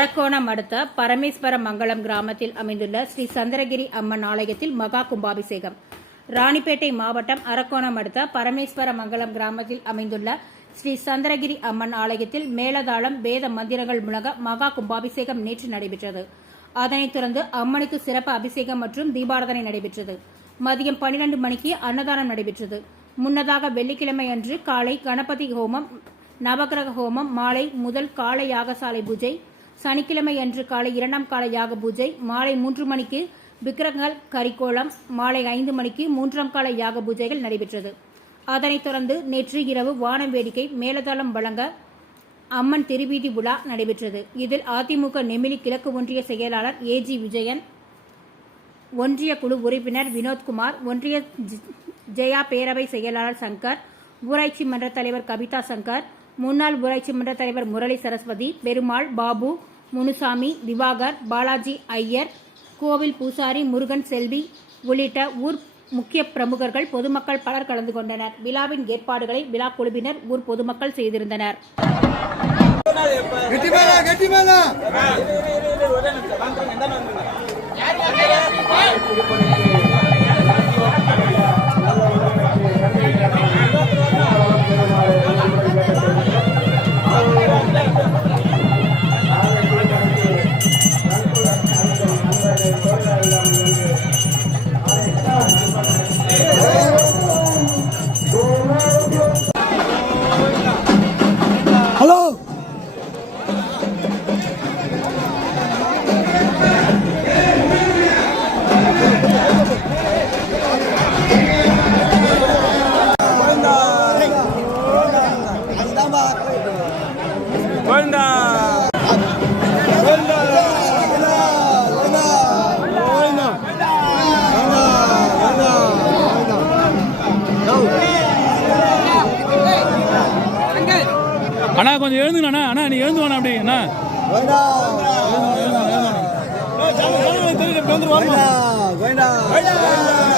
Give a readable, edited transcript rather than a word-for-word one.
அரக்கோணம் அடுத்த பரமேஸ்வர மங்கலம் கிராமத்தில் அமைந்துள்ள ஸ்ரீ சந்திரகிரி அம்மன் ஆலயத்தில் மகா கும்பாபிஷேகம். ராணிப்பேட்டை மாவட்டம் அரக்கோணம் அடுத்த பரமேஸ்வர மங்கலம் கிராமத்தில் அமைந்துள்ள ஸ்ரீ சந்திரகிரி அம்மன் ஆலயத்தில் மேலதாளம் வேத மந்திரங்கள் முழங்க மகா கும்பாபிஷேகம் நேற்று நடைபெற்றது. அதனைத் தொடர்ந்து அம்மனுக்கு சிறப்பு அபிஷேகம் மற்றும் தீபாராதனை நடைபெற்றது. மதியம் 12 மணிக்கு அன்னதானம் நடைபெற்றது. முன்னதாக வெள்ளிக்கிழமை அன்று காலை கணபதி ஹோமம், நவகிரக ஹோமம், மாலை முதல் கால யாகசாலை பூஜை, சனிக்கிழமை அன்று காலை 2ஆம் கால யாக பூஜை, மாலை 3 மணிக்கு விக்கிரகங்கள் கரிக்கோளம், மாலை 5 மணிக்கு 3ஆம் கால யாக பூஜைகள் நடைபெற்றது. அதனைத் தொடர்ந்து நேற்று இரவு வானம் வேடிக்கை, மேலதாளம் வழங்க அம்மன் திருவீதி விழா நடைபெற்றது. இதில் அதிமுக நெமிலி கிழக்கு ஒன்றிய செயலாளர் ஏஜி விஜயன், ஒன்றிய குழு உறுப்பினர் வினோத்குமார், ஒன்றிய ஜெயா பேரவை செயலாளர் சங்கர், ஊராட்சி மன்ற தலைவர் கவிதா சங்கர், முன்னாள் ஊராட்சி மன்ற தலைவர் முரளி சரஸ்வதி, பெருமாள், பாபு, முனுசாமி, திவாகர், பாலாஜி ஐயர், கோவில் பூசாரி முருகன், செல்வி உள்ளிட்ட ஊர் முக்கிய பிரமுகர்கள், பொதுமக்கள் பலர் கலந்து கொண்டனர். விழாவின் ஏற்பாடுகளை விழா குழுவினர், ஊர் பொதுமக்கள் செய்திருந்தனர். ஹலோ, அண்ணா கொஞ்சம் எழுந்துங்கண்ணா. அண்ணா நீ எழுந்து வேணா அப்படி அண்ணா. வேண்டாம்